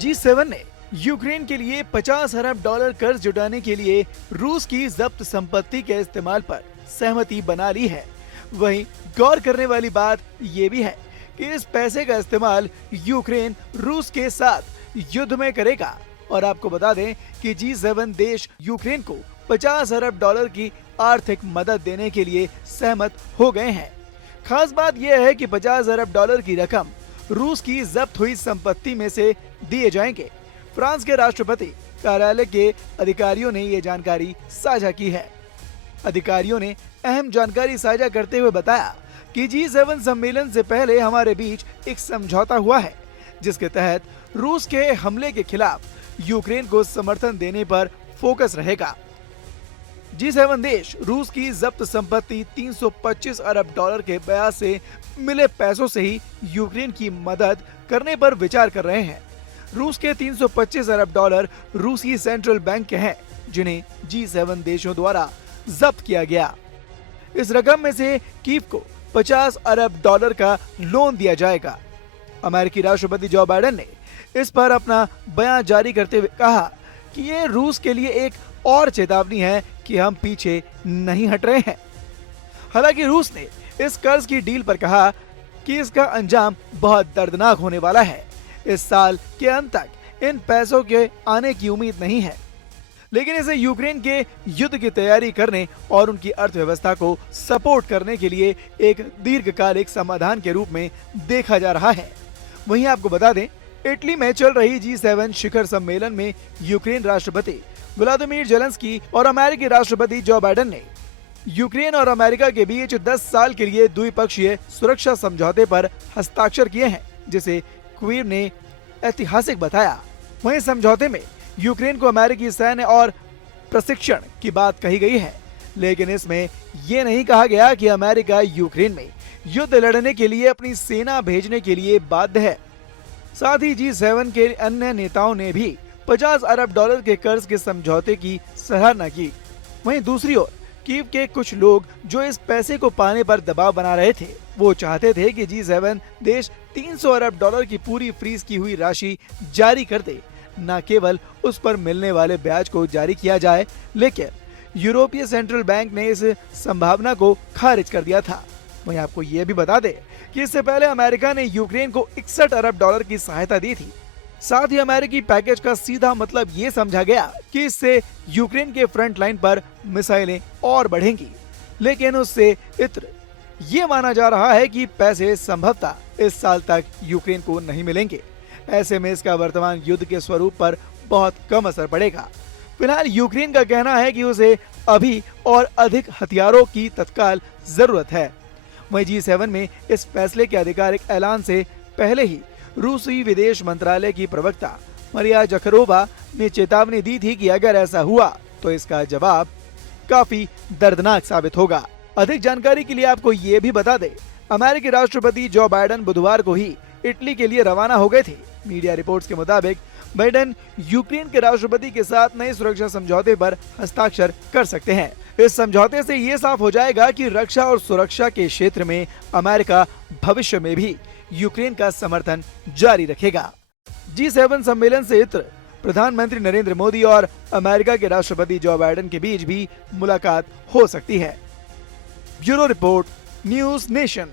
G7 ने Ukraine के लिए 50 अरब डॉलर कर्ज जुटाने के लिए रूस की जब्त संपत्ति के इस्तेमाल पर सहमति बना ली है। वहीं गौर करने वाली बात ये भी है कि इस पैसे का इस्तेमाल यूक्रेन रूस के साथ युद्ध में करेगा। और आपको बता दें कि G7 देश यूक्रेन को 50 अरब डॉलर की आर्थिक मदद देने के लिए सहमत हो गए हैं। खास बात यह है कि 50 अरब डॉलर की रकम रूस की जब्त हुई संपत्ति में से दिए जाएंगे। फ्रांस के राष्ट्रपति कार्यालय के अधिकारियों ने ये जानकारी साझा की है। अधिकारियों ने अहम जानकारी साझा करते हुए बताया कि G7 सम्मेलन से पहले हमारे बीच एक समझौता हुआ है, जिसके तहत रूस के हमले के खिलाफ यूक्रेन को समर्थन देने पर फोकस रहेगा। G7 देश रूस की जब्त संपत्ति 325 अरब डॉलर के ब्याज से मिले पैसों से ही यूक्रेन की मदद करने पर विचार कर रहे हैं। रूस के 325 अरब डॉलर रूसी सेंट्रल बैंक के हैं, जिन्हें G7 देशों द्वारा जब्त किया गया। इस रकम में से कीव को 50 अरब डॉलर का लोन दिया जाएगा। अमेरिकी राष्ट्रपति जो बाइडेन ने इस पर अपना बयान जारी करते हुए कहा कि ये रूस के लिए एक और चेतावनी है कि हम पीछे नहीं हट रहे हैं। हालांकि रूस ने इस कर्ज की डील पर कहा कि इसका अंजाम बहुत दर्दनाक होने वाला है। इस साल के अंत तक इन पैसों के आने की उम्मीद नहीं है, लेकिन इसे यूक्रेन के युद्ध की तैयारी करने और उनकी अर्थव्यवस्था को सपोर्ट करने के लिए एक दीर्घकालिक समाधान के रूप में देखा जा रहा है। वहीं आपको बता दें, इटली में चल रही G7 शिखर सम्मेलन में यूक्रेन राष्ट्रपति व्लादिमीर जेलेंस्की और अमेरिकी राष्ट्रपति जो बाइडेन ने यूक्रेन और अमेरिका के बीच 10 साल के लिए द्विपक्षीय सुरक्षा समझौते पर हस्ताक्षर किए हैं, जिसे क्वीव ने ऐतिहासिक बताया। वहीं समझौते में यूक्रेन को अमेरिकी सैन्य और प्रशिक्षण की बात कही गई है, लेकिन इसमें यह नहीं कहा गया कि अमेरिका यूक्रेन में युद्ध लड़ने के लिए अपनी सेना भेजने के लिए बाध्य है। साथ ही G7 के अन्य नेताओं ने भी 50 अरब डॉलर के कर्ज के समझौते की सराहना की। वहीं दूसरी ओर कीव के कुछ लोग जो इस पैसे को पाने पर दबाव बना रहे थे, वो चाहते थे कि G7 देश 300 अरब डॉलर की पूरी फ्रीज की हुई राशि जारी कर दे, न केवल उस पर मिलने वाले ब्याज को जारी किया जाए। लेकिन यूरोपीय सेंट्रल बैंक ने इस संभावना को खारिज कर दिया था। वहीं आपको ये भी बता दे कि इससे पहले अमेरिका ने यूक्रेन को 61 अरब डॉलर की सहायता दी थी। साथ ही अमेरिकी पैकेज का सीधा मतलब ये समझा गया कि इससे यूक्रेन के फ्रंट लाइन पर मिसाइलें और बढ़ेंगी, लेकिन उससे इत्र ये माना जा रहा है कि पैसे संभवतः इस साल तक यूक्रेन को नहीं मिलेंगे। ऐसे में इसका वर्तमान युद्ध के स्वरूप पर बहुत कम असर पड़ेगा। फिलहाल यूक्रेन का कहना है कि उसे अभी और अधिक हथियारों की तत्काल जरूरत है। वहीं G7 में इस फैसले के आधिकारिक ऐलान से पहले ही रूसी विदेश मंत्रालय की प्रवक्ता मरिया जखरोवा ने चेतावनी दी थी कि अगर ऐसा हुआ तो इसका जवाब काफी दर्दनाक साबित होगा। अधिक जानकारी के लिए आपको ये भी बता दें, अमेरिकी राष्ट्रपति जो बाइडेन बुधवार को ही इटली के लिए रवाना हो गए थे। मीडिया रिपोर्ट्स के मुताबिक बाइडेन यूक्रेन के राष्ट्रपति के साथ नए सुरक्षा समझौते पर हस्ताक्षर कर सकते हैं। इस समझौते से ये साफ हो जाएगा कि रक्षा और सुरक्षा के क्षेत्र में अमेरिका भविष्य में भी यूक्रेन का समर्थन जारी रखेगा। G7 सम्मेलन से इत्र प्रधानमंत्री नरेंद्र मोदी और अमेरिका के राष्ट्रपति जो बाइडेन के बीच भी मुलाकात हो सकती है। Bureau report, news nation.